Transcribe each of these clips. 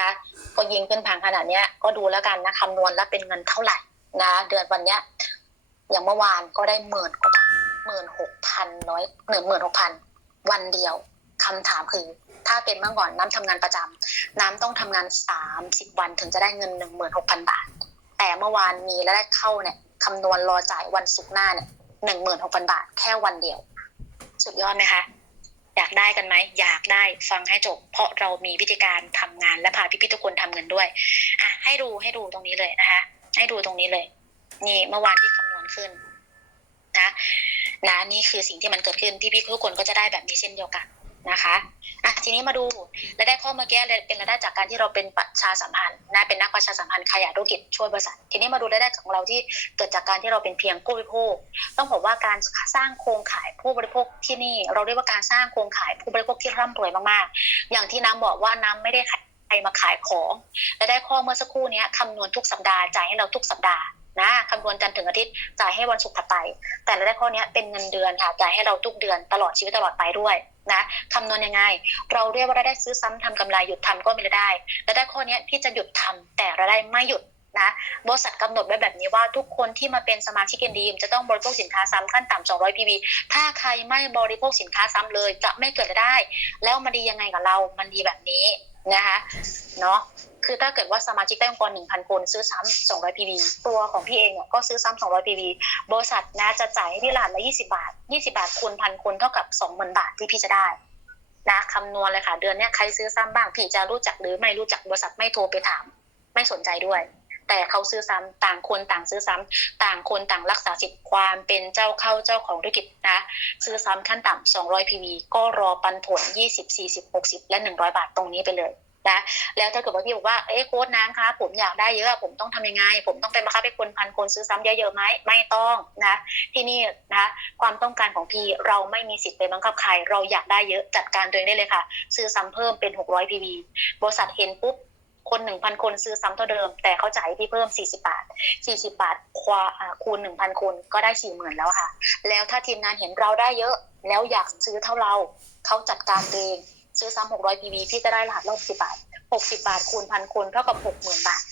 นะ ก็ยิงขึ้นพังขนาดเนี้ย ก็ดูแล้วกันนะคำนวณแล้วเป็นเงินเท่าไหร่นะ เดือนวันเนี้ย อย่างเมื่อวานก็ได้หมื่นกว่าบาทหมื่นหกพันน้อยหนึ่งหมื่นหกพันวันเดียวคำถามคือถ้าเป็นเมื่อก่อนน้ำทำงานประจำน้ำต้องทำงานสามสิบวันถึงจะได้เงินหนึ่งหมื่นหกพันบาท แต่เมื่อวานมีและได้เข้าเนี่ยคำนวณรอจ่ายวันศุกร์หน้าเนี่ยหนึ่งหมื่นหกพันบาท แค่วันเดียว สุดยอดไหมคะ อยากได้กันไหมอยากได้ฟังให้จบ เพราะเรามีวิธีการทำงานและพาพี่ๆทุกคนทำเงินด้วยอะให้ดูให้ดูตรงนี้เลยนะคะ ให้ดูตรงนี้เลย นี่เมื่อวานที่คำนวณขึ้นนะนะนี่คือสิ่งที่มันเกิดขึ้นพี่ๆทุกคนก็จะได้แบบนี้เช่นเดียวกัน นะคะอะทีนี้มาดูและได้ข้อเมื่อกี้เป็นรายได้จากการที่เราเป็นประชาสัมพันธ์นะเป็นนักประชาสัมพันธ์ขยายธุรกิจช่วยบริษัท ทีนี้มาดูรายได้ของเราที่เกิดจากการที่เราเป็นเพียงผู้บริโภค ต้องบอกว่าการสร้างโครงข่ายผู้บริโภคที่นี่ เราเรียกว่าการสร้างโครงข่ายผู้บริโภคที่ร่ำรวยมากๆ อย่างที่น้ำบอกว่าน้ำไม่ได้ขายใครมาขายของและได้ข้อเมื่อสักครู่นี้คำนวณทุกสัปดาห์จ่ายให้เราทุกสัปดาห์ นะคำนวณจันทร์ถึงอาทิตย์จ่ายให้วันศุกร์ถัดไป แต่รายได้ข้อนี้เป็นเงินเดือนค่ะจ่ายให้เราทุกเดือนตลอดชีวิตตลอดไปด้วยนะคำนวณยังไง เราเรียกว่ารายได้ซื้อซ้ำทำกำไรหยุดทำก็มีรายได้รายได้ข้อนี้พี่จะหยุดทำแต่รายได้ไม่หยุดนะบริษัทกำหนดไว้แบบนี้ว่าทุกคนที่มาเป็นสมาชิกเอ็นดีมจะต้องบริโภคสินค้าซ้ำขั้นต่ำ200 PV ถ้าใครไม่บริโภคสินค้าซ้ำเลย จะไม่เกิดรายได้ แล้วมันดียังไงกับเรา มันดีแบบนี้นะคะเนาะ คือถ้าเกิดว่าสมาชิกได้องค์กร 1,000 คนซื้อซ้ำ200 PV ตัวของพี่เองเนี่ยก็ซื้อซ้ำ200 PV บริษัทนะจะจ่ายให้พี่รหัสละ 20 บาท 20 บาทคูณพันคนเท่ากับ 20,000 บาทที่พี่จะได้นะคำนวณเลยค่ะ เดือนเนี้ยใครซื้อซ้ำบ้างพี่จะรู้จักหรือไม่รู้จักบริษัทไม่โทรไปถาม ไม่สนใจด้วย แต่เขาซื้อซ้ำต่างคนต่างซื้อซ้ำต่างคนต่างรักษาสิทธิ์ความเป็นเจ้าเข้าเจ้าของธุรกิจนะซื้อซ้ำขั้นต่ำ200 PV ก็รอปันผล 20 40 60 และ 100 บาทตรงนี้ไปเลย นะแล้วถ้าเกิดว่าพี่บอกว่าเอ้โค้ดน้ำคะผมอยากได้เยอะผมต้องทำยังไง ผมต้องไปบังคับให้คนพันคนซื้อซ้ำเยอะๆไหมไม่ต้องนะที่นี่นะความต้องการของพี่เราไม่มีสิทธิ์ไปบังคับใคร เราอยากได้เยอะจัดการตัวเองได้เลยค่ะ ซื้อซ้ำเพิ่มเป็น 600 PV บริษัทเห็นปุ๊บคนหนึ่งพันคนซื้อซ้ำเท่าเดิม แต่เขาจ่ายพี่เพิ่ม 40 บาท 40 บาทควาคูณ 1,000 คนก็ได้ 40,000 แล้วค่ะ แล้วถ้าทีมงานเห็นเราได้เยอะ แล้วอยากซื้อเท่าเรา เขาจัดการเอง ซื้อซ้ำ600 PV พี่จะได้รหัสละ60บาท60บาทคูณพันคนเท่ากับ60,000บาท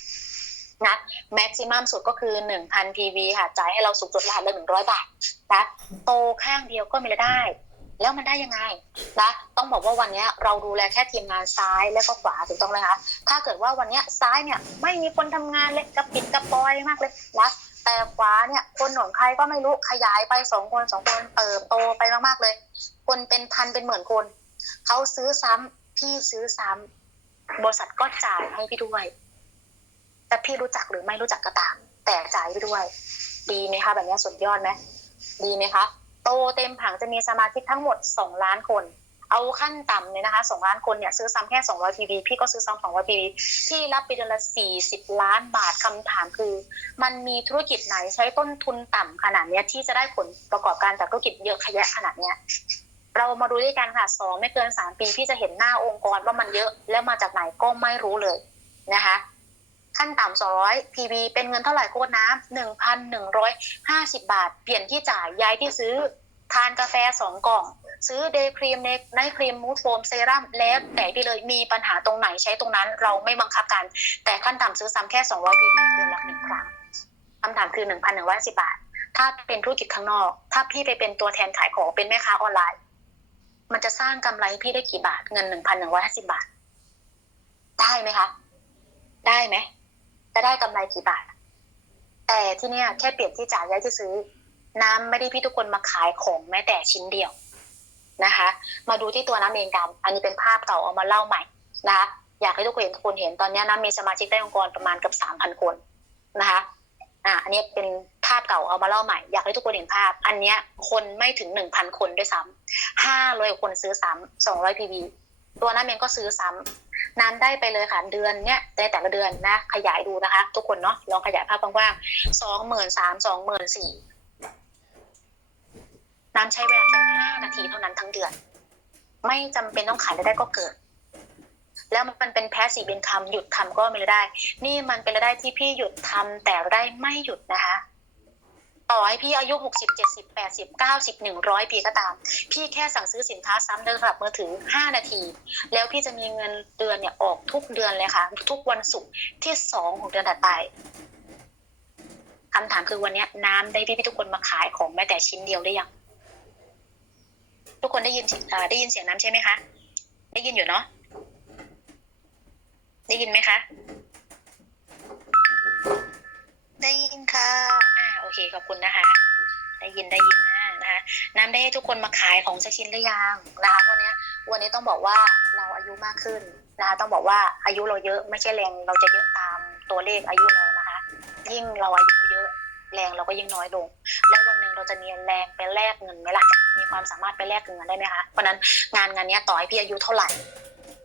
นะแม็กซิมัมสุดก็คือ1,000 PV ค่ะจ่ายให้เราสูงสุดรหัสละ100บาทนะโตข้างเดียวก็มีรายได้ แล้วมันได้ยังไงนะต้องบอกว่าวันนี้เราดูแลแค่ทีมงานซ้ายและก็ขวาถูกต้องไหมคะถ้าเกิดว่าวันนี้ซ้ายเนี่ยไม่มีคนทำงานเลยกระปิดกระปอยมากเลยนะแต่ขวาเนี่ยคนของใครก็ไม่รู้ขยายไปสองคนสองคนเติบโตไปมากๆเลย คนเป็นพันเป็นหมื่นคน เขาซื้อซ้ำพี่ซื้อซ้ำบริษัทก็จ่ายให้พี่ด้วยแต่พี่รู้จักหรือไม่รู้จักก็ตาม แต่จ่ายพี่ด้วย ดีไหมคะแบบนี้สุดยอดไหมดีไหมคะโตเต็มผังจะมีสมาชิกทั้งหมด2ล้านคน เอาขั้นต่ำเลยนะคะ2ล้านคนเนี่ยซื้อซ้ำแค่200 PV พี่ก็ซื้อซ้ำ200 PV พี่รับไปเดือนละ40ล้านบาทคำถามคือ มันมีธุรกิจไหนใช้ต้นทุนต่ำขนาดเนี้ยที่จะได้ผลประกอบการจากธุรกิจเยอะขยะขนาดเนี้ย เรามาดูด้วยกันค่ะสองไม่เกินสามปีพี่จะเห็นหน้าองค์กรว่ามันเยอะแล้วมาจากไหนก็ไม่รู้เลยนะคะ ขั้นต่ำ200 PV เป็นเงินเท่าไหร่โคตรน้ำ1,150บาท เปลี่ยนที่จ่ายย้ายที่ซื้อทานกาแฟ2กล่อง ซื้อเดย์ครีมในในครีมมูดโฟมเซรั่มแล้วแต่พี่เลยมีปัญหาตรงไหนใช้ตรงนั้น เราไม่บังคับกัน แต่ขั้นต่ำซื้อซ้ำแค่200 PV เดือนละหนึ่งครั้งคำถามคือ 1,110 บาท ถ้าเป็นธุรกิจข้างนอก ถ้าพี่ไปเป็นตัวแทนขายของเป็นแม่ค้าออนไลน์ มันจะสร้างกำไรพี่ได้กี่บาทเงิน1,150บาท ได้ไหมคะ ได้ไหมจะได้กำไรกี่บาท แต่ที่เนี่ยแค่เปลี่ยนที่จ่ายย้ายที่ซื้อ น้ำไม่ได้พี่ทุกคนมาขายของแม้แต่ชิ้นเดียวนะคะ มาดูที่ตัวน้ำเองกัน อันนี้เป็นภาพเก่าเอามาเล่าใหม่นะคะอยากให้ทุกคนเห็นคนเห็นตอนนี้น้ำมีสมาชิกได้องค์กรประมาณเกับสามพันคนนะคะอ่าอันนี้เป็นภาพเก่าเอามาเล่าใหม่ อยากให้ทุกคนเห็นภาพ อันเนี้ยคนไม่ถึงหนึ่งพันคนด้วยซ้ำ ห้าร้อยคนซื้อซ้ำสองร้อยพีวีตัวน้ำเองก็ซื้อซ้ำน้ำได้ไปเลยค่ะเดือนเนี้ยในแต่ละเดือนนะ ขยายดูนะคะ ทุกคนเนาะลองขยายภาพกว้างๆสองหมื่นสามสองหมื่นสี่น้ำใช้เวลาแค่ห้านาทีเท่านั้นทั้งเดือน ไม่จำเป็นต้องขายรายได้ก็เกิด แล้วมันเป็นแพสซีฟเนคำหยุดทำก็ไม่ได้ นี่มันเป็นรายได้ที่พี่หยุดทำแต่รายได้ไม่หยุดนะคะ ต่อให้พี่อายุหกสิบเจ็ดสิบแปดสิบเก้าสิบหนึ่งร้อยปีก็ตาม พี่แค่สั่งซื้อสินค้าซ้ำในโทรศัพท์มือถือห้านาที แล้วพี่จะมีเงินเดือนเนี่ยออกทุกเดือนเลยค่ะ ทุกวันศุกร์ที่สองของเดือนถัดไปคำถามคือวันเนี้ยน้ำได้พี่พี่ทุกคนมาขายของแม้แต่ชิ้นเดียวได้ยัง ทุกคนได้ยินเอ่อได้ยินเสียงน้ำใช่ไหมคะ ได้ยินอยู่เนาะได้ยินไหมคะ ได้ยินค่ะอ่าโอ เคขอบคุณนะคะ ได้ยินได้ยินนะคะ น้ำได้ให้ทุกคนมาขายของสักชิ้นหรือยังนะคะวันนี้วันนี้ต้องบอกว่าเราอายุมากขึ้นนะคะต้องบอกว่าอายุเราเยอะไม่ใช่แรงเราจะเยอะตามตัวเลขอายุเรานะคะ ยิ่งเราอายุเยอะแรงเราก็ยิ่งน้อยลง แล้ววันหนึ่งเราจะมีแรงไปแลกเงินไหมล่ะมีความสามารถไปแลกเงินได้ไหมคะเพราะนั้นงานงานนี้ต่อให้พี่อายุเท่าไหร่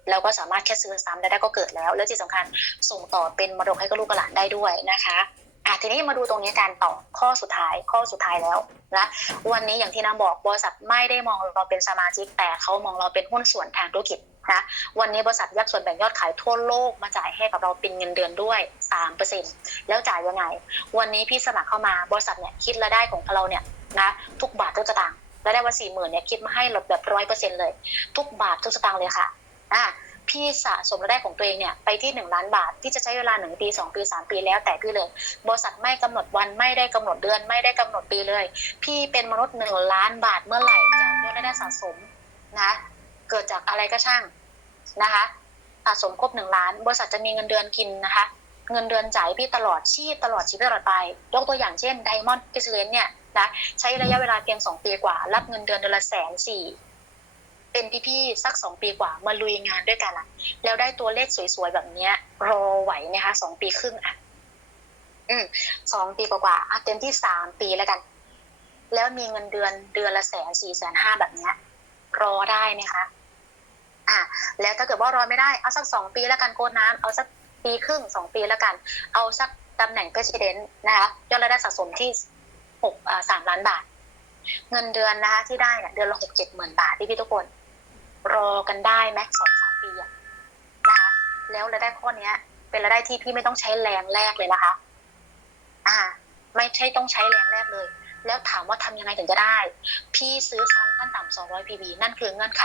เราก็สามารถแค่ซื้อซ้ำได้ได้ก็เกิดแล้ว แล้วที่สำคัญส่งต่อเป็นมรดกให้กับลูกหลานได้ด้วยนะคะ อะทีนี้มาดูตรงนี้การต่อข้อสุดท้ายข้อสุดท้ายแล้วนะวันนี้อย่างที่น้ำบอกบริษัทไม่ได้มองเราเป็นสมาชิกแต่เขามองเราเป็นหุ้นส่วนทางธุรกิจนะวันนี้บริษัทยักส่วนแบ่งยอดขายทั่วโลกมาจ่ายให้กับเราเป็นเงินเดือนด้วย 3%แล้วจ่ายยังไง วันนี้พี่สมัครเข้ามาบริษัทเนี่ยคิดรายได้ของเราเนี่ยนะทุกบาททุกสตางค์รายได้วันสี่หมื่นเนี่ยคิดมาให้เราแบบร้อยเปอร์เซ็นต์เลย ทุกบาททุกสตางค์เลยค่ะอะ พี่สะสมรายได้ของตัวเองเนี่ยไปที่หนึ่งล้านบาท พี่จะใช้เวลาหนึ่งปีสองปีสามปีแล้วแต่พี่เลย บริษัทไม่กำหนดวันไม่ได้กำหนดเดือนไม่ได้กำหนดปีเลย พี่เป็นมนุษย์หนึ่งล้านบาทเมื่อไหร่จากยอดรายได้สะสมนะเกิดจากอะไรก็ช่างนะคะสะสมครบหนึ่งล้าน บริษัทจะมีเงินเดือนกินนะคะ เงินเดือนจ่ายพี่ตลอดชีพตลอดชีวิตตลอดไปยกตัวอย่างเช่นไดมอนด์พิเศษเนี่ยนะใช้ระยะเวลาเพียงสองปีกว่า รับเงินเดือนเดือนละแสนสี่ เป็นพี่ๆสักสองปีกว่ามาลุยงานด้วยกันอะแล้วได้ตัวเลขสวยๆแบบเนี้ย รอไหวไหมคะสองปีครึ่งอะอืมสองปีกว่าๆอะเต็มที่สามปีแล้วกัน แล้วมีเงินเดือนเดือนละแสนสี่แสนห้าแบบเนี้ย รอได้ไหมคะ อะแล้วถ้าเกิดว่ารอไม่ได้เอาสักสองปีแล้วกันโกดน้ำเอาสักปีครึ่งสองปีแล้วกัน เอาสักตำแหน่ง president นะคะยอดรายได้สะสมที่หกอ่าสามล้านบาท เงินเดือนนะคะที่ได้เนี่ยเดือนละหกเจ็ดหมื่นบาทที่พี่ทุกคน รอกันได้ไหมสองสามปีอะนะคะ แล้วรายได้ข้อเนี้ย เป็นรายได้ที่พี่ไม่ต้องใช้แรงแรกเลยนะคะ อ่า ไม่ใช่ต้องใช้แรงแรกเลย แล้วถามว่าทำยังไงถึงจะได้ พี่ซื้อซ้ำขั้นต่ำ200 PV นั่นคือเงื่อนไข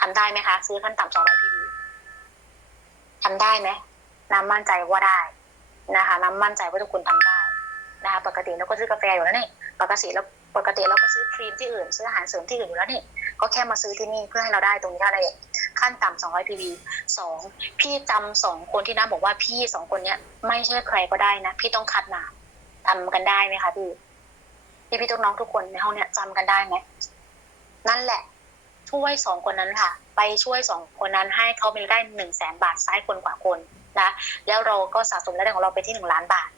ทำได้ไหมคะ ซื้อขั้นต่ำ200 PV ทำได้ไหมน้ำมั่นใจว่าได้นะคะ น้ำมั่นใจว่าทุกคนทำได้นะคะ ปกติเราก็ซื้อกาแฟอยู่แล้วนี่ ปกติเราปกติเราก็ซื้อครีมที่อื่น ซื้ออาหารเสริมที่อื่นอยู่แล้วนี่ ก็แค่มาซื้อที่นี่เพื่อให้เราได้ตรงนี้เท่านั้นเองขั้นต่ำ200 PV สองพี่จำสองคนที่น้ำบอกว่าพี่สองคนเนี้ย ไม่ใช่ใครก็ได้นะ พี่ต้องคัดมาทำกันได้ไหมคะพี่พี่พี่ทุกน้องทุกคนในห้องเนี้ยจำกันได้ไหมนั่นแหละ ช่วยสองคนนั้นค่ะ ไปช่วยสองคนนั้นให้เขามีได้หนึ่งแสนบาทซ้ายคนกว่าคนนะแล้วเราก็สะสมรายได้ของเราไปที่หนึ่งล้านบาท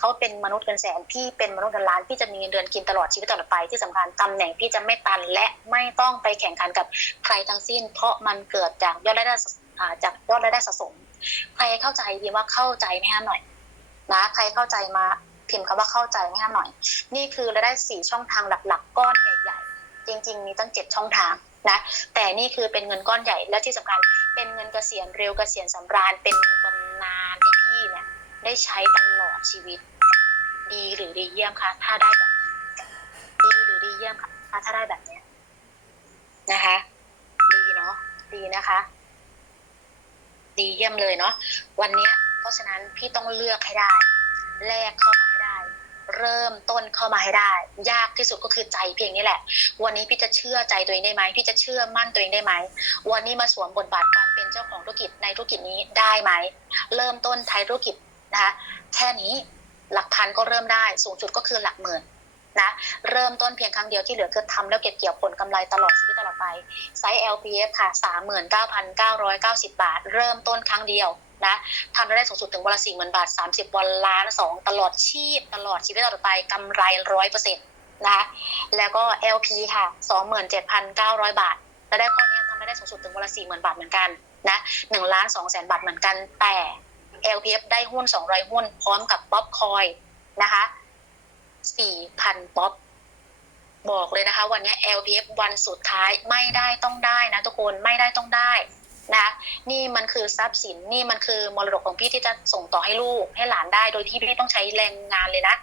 เขาเป็นมนุษย์เงินแสนพี่เป็นมนุษย์เงินล้านพี่จะมีเงินเดือนกินตลอดชีวิตตลอดไปที่สำคัญตำแหน่งพี่จะไม่ตันและไม่ต้องไปแข่งขันกับใครทั้งสิ้น เพราะมันเกิดจากยอดรายได้จากยอดรายได้สะสม ใครเข้าใจดีว่าเข้าใจไหมฮะหน่อยนะใครเข้าใจมาพิมพ์คำว่าเข้าใจไหมฮะหน่อย นี่คือรายได้สี่ช่องทางหลักๆ ก้อนใหญ่ๆ จริง ๆ มีตั้งเจ็ดช่องทางนะแต่นี่คือเป็นเงินก้อนใหญ่และที่สำคัญเป็นเงินเกษียณเร็วเกษียณสำราญเป็นเงินบำนาญให้พี่เนี่ยได้ใช้ตลอดชีวิต ดีหรือดีเยี่ยมคะถ้าได้แบบดีหรือดีเยี่ยมคะถ้าได้แบบเนี้ยนะคะ ดีเนาะดีนะคะ ดีเยี่ยมเลยเนาะวันเนี้ย เพราะฉะนั้นพี่ต้องเลือกให้ได้แลกเข้ามาให้ได้ เริ่มต้นเข้ามาให้ได้ ยากที่สุดก็คือใจเพียงนี้แหละ วันนี้พี่จะเชื่อใจตัวเองได้ไหมพี่จะเชื่อมั่นตัวเองได้ไหมวันนี้มาสวมบทบาทความเป็นเจ้าของธุรกิจในธุรกิจนี้ได้ไหมเริ่มต้นไทยธุรกิจนะคะแค่นี้ หลักพันก็เริ่มได้สูงสุดก็คือหลักหมื่นนะเริ่มต้นเพียงครั้งเดียวที่เหลือคือทำแล้วเก็บเกี่ยวผลกำไรตลอดชีวิตตลอดไปไซส์ LPF ค่ะ 39,990 บาท เริ่มต้นครั้งเดียวนะทำรายได้สูงสุดถึงวันละ40,000 บาท 30 วันล้านสองตลอดชีพตลอดชีวิตตลอดไปกำไรร้อยเปอร์เซ็นต์นะคะแล้วก็ LP ค่ะ 27,900 บาทรายได้ข้อนี้ทำรายได้สูงสุดถึงวันละ40,000 บาทเหมือนกันนะ1ล้าน2แสนบาทเหมือนกันแต่ LPF ได้หุ้น 200 หุ้น พร้อมกับป๊อปคอยนะคะ4,000 ป๊อปบอกเลยนะคะ วันนี้ LPF วันสุดท้ายไม่ได้ต้องได้นะทุกคนไม่ได้ต้องได้นะนี่มันคือทรัพย์สินนี่มันคือมรดกของพี่ที่จะส่งต่อให้ลูกให้หลานได้โดยที่พี่ไม่ต้องใช้แรงงานเลยนะ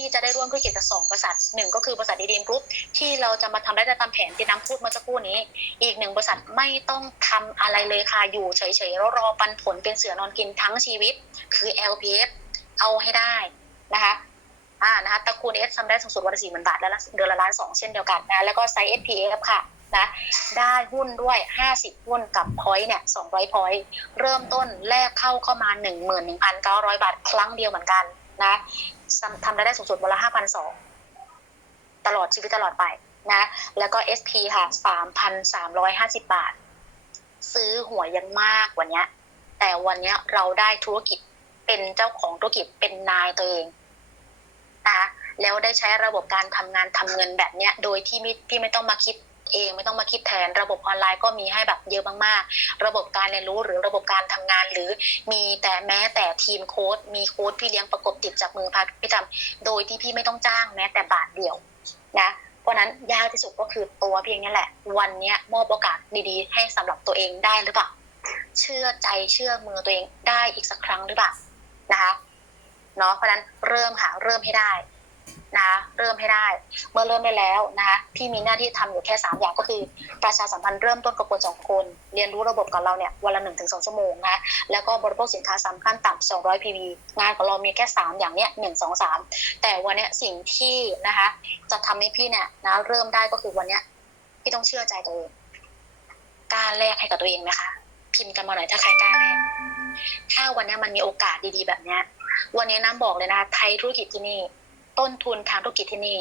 พี่จะได้ร่วมธุรกิจกับสองบริษัทหนึ่งก็คือบริษัทดีดีมกรุ๊ปที่เราจะมาทำได้ตามแผนที่น้ำพูดเมื่อสักครู่นี้ อีกหนึ่งบริษัทไม่ต้องทำอะไรเลยค่ะอยู่เฉยๆแล้วรอปันผลเป็นเสือนอนกินทั้งชีวิต คือ LPF เอาให้ได้นะคะอ่านะคะตระกูล S ทำได้สูงสุดวันละสี่หมื่นบาทแล้วละเดือนละล้านสองเช่นเดียวกันนะแล้วก็ไซส์ SPF ค่ะนะได้หุ้นด้วย 50 หุ้นกับพอยต์เนี่ย 200 พอยต์เริ่มต้นแรกเข้าเข้ามา 11,900 บาท ครั้งเดียวเหมือนกัน นะทำรายได้สูงสุดวันละ5,200ตลอดชีวิตตลอดไปนะ แล้วก็ SP ค่ะ3,350บบาท ซื้อหวยยังมากว่านี้แต่วันเนี้ยเราได้ธุรกิจเป็นเจ้าของธุรกิจเป็นนายตัวเองนะคะแล้วได้ใช้ระบบการทำงานทำเงินแบบเนี้ย โดยที่ไม่ที่ไม่ต้องมาคิด เองไม่ต้องมาคิดแทน ระบบออนไลน์ก็มีให้แบบเยอะมากๆ ระบบการเรียนรู้หรือระบบการทำงาน หรือมีแต่แม้แต่ทีมโค้ดมีโค้ดพี่เลี้ยงประกบติดจากมือพาพี่ทำโดยที่พี่ไม่ต้องจ้างแม้แต่บาทเดียวนะเพราะนั้นยากที่สุดก็คือตัวเพียงนี้แหละ วันนี้มอบโอกาสดีๆ ให้สำหรับตัวเองได้หรือเปล่าเชื่อใจเชื่อมือตัวเองได้อีกสักครั้งหรือเปล่านะคะเนาะเพราะฉะนั้นเริ่มค่ะเริ่มให้ได้ นะเริ่มให้ได้ เมื่อเริ่มได้แล้วนะคะพี่มีหน้าที่ทำอยู่แค่ 3 อย่างก็คือ ประชาสัมพันธ์เริ่มต้นกับคนสองคน เรียนรู้ระบบกับเราเนี่ยวันละ1นถึงสชั่วโมงนะแล้วก็บริโภคสินค้าสำคัญต่ำ200 PV งานของเรามีแค่ 3 อย่างเนี้ย1 2 3แต่วันเนี้ยสิ่งที่นะคะจะทำให้พี่เนี่ยนะเริ่มได้ก็คือวันเนี้ยพี่ต้องเชื่อใจตัวเองกล้าแลกให้กับตัวเองนะคะพิมพ์กันมาหน่อยถ้าใครกล้าแลกถ้าวันนี้มันมีโอกาสดีๆ แบบเนี้ยวันนี้น้ำบอกเลยนะไทยธุรกิจที่นี่ ต้นทุนทางธุรกิจที่นี่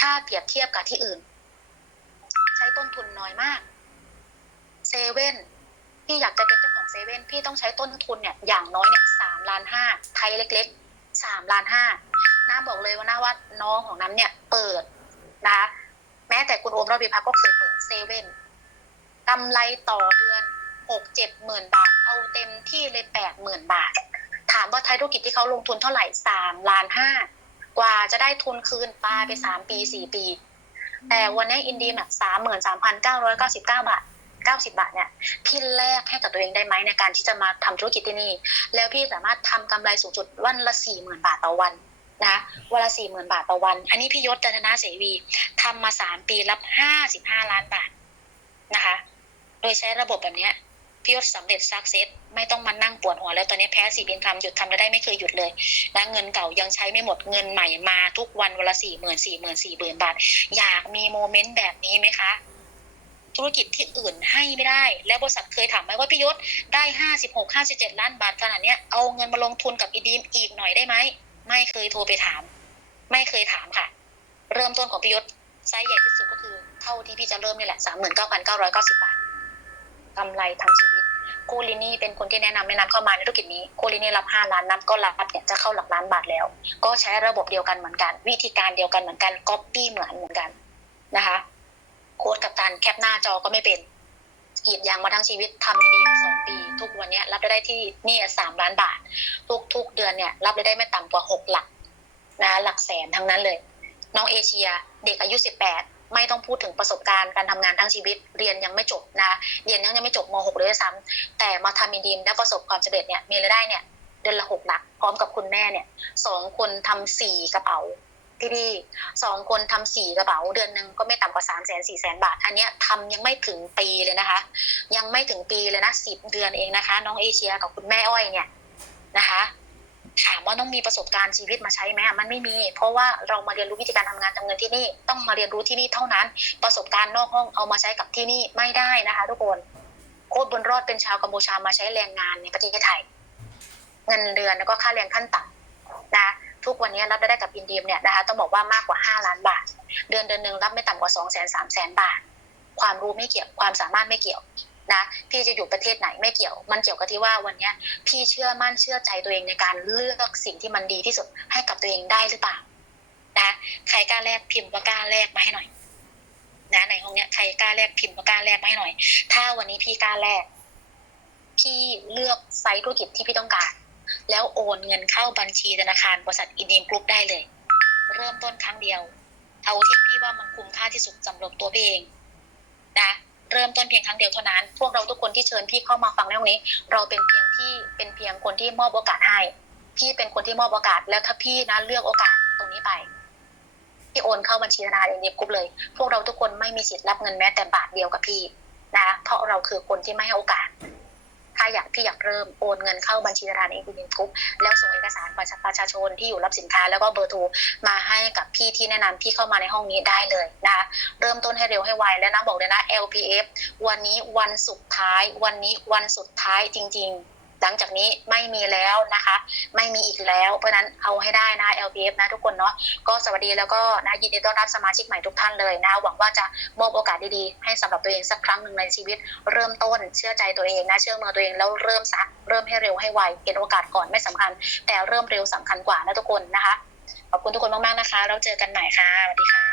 ถ้าเปรียบเทียบกับที่อื่น ใช้ต้นทุนน้อยมากเซเว่นพี่อยากจะเป็นเจ้าของเซเว่นพี่ต้องใช้ต้นทุนเนี่ยอย่างน้อยเนี่ยสามล้านห้าไทยเล็กๆสามล้านห้าน้าบอกเลยว่าน้าว่าน้องของน้ำเนี่ยเปิดนะคะแม้แต่คุณโอมรบิพักก็เคยเปิดเซเว่นกำไรต่อเดือนหกเจ็ดหมื่นบาท เอาเต็มที่เลยแปดหมื่นบาท ถามว่าไทยธุรกิจที่เขาลงทุนเท่าไหร่สามล้านห้า กว่าจะได้ทุนคืนปลาไปสามปีสี่ปี แต่วันนี้อินดีแบบสามหมื่นสามพันเก้าร้อยเก้าสิบเก้าบาทเก้าสิบาทเนี่ยพี่แลกให้กับตัวเองได้ไหมในการที่จะมาทำธุรกิจที่นี่ แล้วพี่สามารถทำกำไรสูงสุดวันละสี่หมื่นบาทต่อวันนะวันละสี่หมื่นบาทต่อวัน อันนี้พี่ยศจันทนาเสวีทำมาสามปีรับห้าสิบห้าล้านบาทนะคะ โดยใช้ระบบแบบเนี้ย พี่ยศสำเร็จซักเซสไม่ต้องมานั่งปวดหัวแล้วตอนนี้แพ้สีบินทำหยุดทำแล้วได้ไม่เคยหยุดเลยนะเงินเก่ายังใช้ไม่หมดเงินใหม่มาทุกวันวันละสี่หมื่นสี่หมื่นสี่หมื่นบาท อยากมีโมเมนต์แบบนี้ไหมคะ ธุรกิจที่อื่นให้ไม่ได้ แล้วบริษัทเคยถามไหมว่าพี่ยศได้ห้าสิบหกห้าสิบเจ็ดล้านบาทขนาดเนี้ยเอาเงินมาลงทุนกับอีดีมอีกหน่อยได้ไหมไม่เคยโทรไปถาม ไม่เคยถามค่ะ เริ่มต้นของพี่ยศไซส์ใหญ่ที่สุดก็คือเท่าที่พี่จะเริ่มนี่แหละสามหมื่นเก้าพันเก้าร้อยเก้าสิบบาท กำไรทั้งชีวิตโคลินี่เป็นคนที่แนะนำแนะนำเข้ามาในธุรกิจนี้โคลินี่รับห้าล้านนับก็รับเนี่ยจะเข้าหลักล้านบาทแล้ว ก็ใช้ระบบเดียวกันเหมือนกัน วิธีการเดียวกันเหมือนกันก๊อปปี้เหมือนเหมือนกันนะคะโค้ดกับการแคปหน้าจอก็ไม่เป็นกรีดยางมาทั้งชีวิตทำดีๆสองปี ทุกวันนี้รับรายได้ที่นี่สามล้านบาท ทุกทุกๆเดือนเนี่ย รับรายได้ไม่ต่ำกว่าหกหลักนะคะหลักแสนทั้งนั้นเลย น้องเอเชียเด็กอายุสิบแปด ไม่ต้องพูดถึงประสบการณ์การทำงานทั้งชีวิตเรียนยังไม่จบนะเรียนยังไม่จบม .6 เลยด้วยซ้ำแต่มาทำอินดีมและประสบความสำเร็จเนี่ยมีรายได้เนี่ยเดือนละหกหลัก พร้อมกับคุณแม่เนี่ยสองคนทำสี่กระเป๋าที่ดีสองคนทำสี่กระเป๋าเดือนหนึ่งก็ไม่ต่ำกว่าสามแสนสี่แสนบาท อันเนี้ยทำยังไม่ถึงปีเลยนะคะ ยังไม่ถึงปีเลยนะสิบเดือนเองนะคะ น้องเอเชียกับคุณแม่อ้อยเนี่ยนะคะ ถามว่าต้องมีประสบการณ์ชีวิตมาใช้ไหมมันไม่มี เพราะว่าเรามาเรียนรู้วิธีการทำงานทำเงินที่นี่ ต้องมาเรียนรู้ที่นี่เท่านั้น ประสบการณ์นอกห้องเอามาใช้กับที่นี่ไม่ได้นะคะ ทุกคนโคตรบุญรอดเป็นชาวกัมพูชามาใช้แรงงานในประเทศไทย เงินเดือนแล้วก็ค่าแรงขั้นต่ำนะทุกวันนี้รับได้กับอินเดียมเนี่ยนะคะต้องบอกว่ามากกว่า 5 ล้านบาท เดือนเดือนหนึ่งรับไม่ต่ำกว่า2 0 0 0 0 0 3 0 0 0 0บาท ความรู้ไม่เกี่ยวความสามารถไม่เกี่ยว นะพี่จะอยู่ประเทศไหนไม่เกี่ยว มันเกี่ยวกับที่ว่าวันนี้พี่เชื่อมั่นเชื่อใจตัวเองในการเลือกสิ่งที่มันดีที่สุดให้กับตัวเองได้หรือเปล่านะใครกล้าแลกพิมพ์ว่ากล้าแลกมาให้หน่อยนะในห้องเนี้ยใครกล้าแลกพิมพ์ว่ากล้าแลกมาให้หน่อย ถ้าวันนี้พี่กล้าแลกพี่เลือกไซต์ธุรกิจที่พี่ต้องการ แล้วโอนเงินเข้าบัญชีธนาคารบริษัทอินเดีมกรุ๊ปได้เลย เริ่มต้นครั้งเดียว เอาที่พี่ว่ามันคุ้มค่าที่สุดสำหรับตัวพี่เองนะ เริ่มต้นเพียงครั้งเดียวเท่านั้น พวกเราทุกคนที่เชิญพี่เข้ามาฟังในวันนี้ เราเป็นเพียงที่เป็นเพียงคนที่มอบโอกาสให้ พี่เป็นคนที่มอบโอกาส แล้วถ้าพี่นะเลือกโอกาสตรงนี้ไปพี่โอนเข้าบัญชีธนาคารเอ็นดีกรุ๊ปเลย พวกเราทุกคนไม่มีสิทธิ์รับเงินแม้แต่บาทเดียวกับพี่นะคะเพราะเราคือคนที่ไม่ให้โอกาส ถ้าอยากพี่อยากเริ่มโอนเงินเข้าบัญชีธนาคารเอ็นดีกรุ๊ปแล้วส่งเอกสารประชาชาชนที่อยู่รับสินค้าแล้วก็เบอร์โทรมาให้กับพี่ที่แนะนำพี่เข้ามาในห้องนี้ได้เลยนะคะเริ่มต้นให้เร็วให้ไวแล้วนะบอกเลยนะ LPF วันนี้วันสุดท้าย วันนี้วันสุดท้ายจริง ๆ หลังจากนี้ไม่มีแล้วนะคะ ไม่มีอีกแล้ว เพราะนั้นเอาให้ได้นะ LPF นะทุกคนเนาะก็สวัสดีแล้วก็นะยินดีต้อนรับสมาชิกใหม่ทุกท่านเลยนะหวังว่าจะมอบโอกาสดีๆ ให้สำหรับตัวเองสักครั้งหนึ่งในชีวิต เริ่มต้นเชื่อใจตัวเองนะเชื่อมือตัวเองแล้วเริ่มซะเริ่มให้เร็วให้ไวเห็นโอกาสก่อนไม่สำคัญ แต่เริ่มเร็วสำคัญกว่านะทุกคนนะคะขอบคุณทุกคนมากๆนะคะ แล้วเจอกันใหม่ค่ะสวัสดีค่ะ